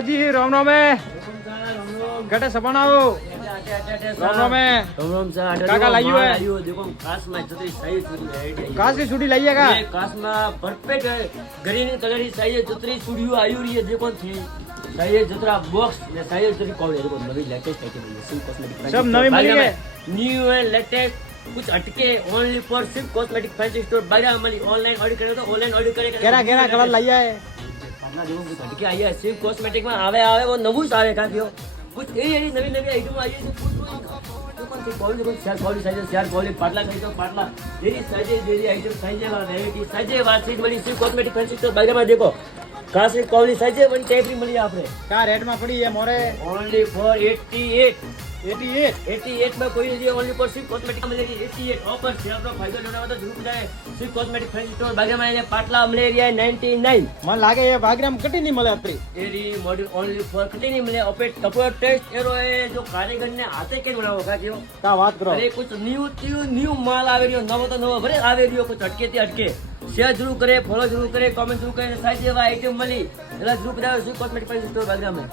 जी राम राम है घटे सपनाओ राम राम है काका लाइयो है देखो कास में छतरी सही छुरी है काश की छुट्टी लाइएगा ये कास में परफेक्ट ग्रीन कलर की सही छतरी छुरियो आयु रही है देखो थी सही जतरा बॉक्स ने सही छतरी कॉल देखो नवी लेटेस्ट है कि सिल्क कॉस्मेटिक सब नवी मिली है न्यू है लेटेस्ट कुछ हटके only for silk cosmetic fancy store Bagra मली ऑनलाइन ऑर्डर करे तो ऑनलाइन ऑर्डर करे केरा केरा कलर लाइया है अपना देखो कुछ हटके आई है सिल्क कॉस्मेटिक में आवे आवे वो नवू ज आवे का क्यों कुछ ए नवी नवी आइटम आई है कौन सी क्वालिटी को share quality size share quality पाटला साइज तो पाटला देरी साइज देरी आइटम साइज वाला वेरायटी साइज वाला चीज मली सिर्फ कॉस्मेटिक फैंसी स्टोर बागरा में देखो खास क्वालिटी साइज वन टेपरी मली आपने क्या रेट में पड़ी है मोरे ओनली फॉर 88 88 में कोई नहीं ओनली फॉर सिर्फ कॉस्मेटिक मिलेगी 88 ऑफर सेल का फायदा लेना तो जरूर जाए सिर्फ कॉस्मेटिक फैंसी स्टोर बागरा में पाटला मलेरिया 99 मन लागे ये बागराम कटी नहीं મળે આપરી एरी मॉडल ओनली फॉर कटी नहीं मिले ऑपरेट टपोर टेस्ट एरो है जो कारीगर ने हाथे के बनावोगा क्यों ता बात करो अरे कुछ न्यू माल आवे रियो नवो तो नवो भरे आवे रियो कुछ अटके थी अटके शेयर जरूर करे फॉलो जरूर करे कमेंट जरूर करे साइज एवा आइटम मली एला जरूर बताओ कॉस्मेटिक फैंसी स्टोर बागरा में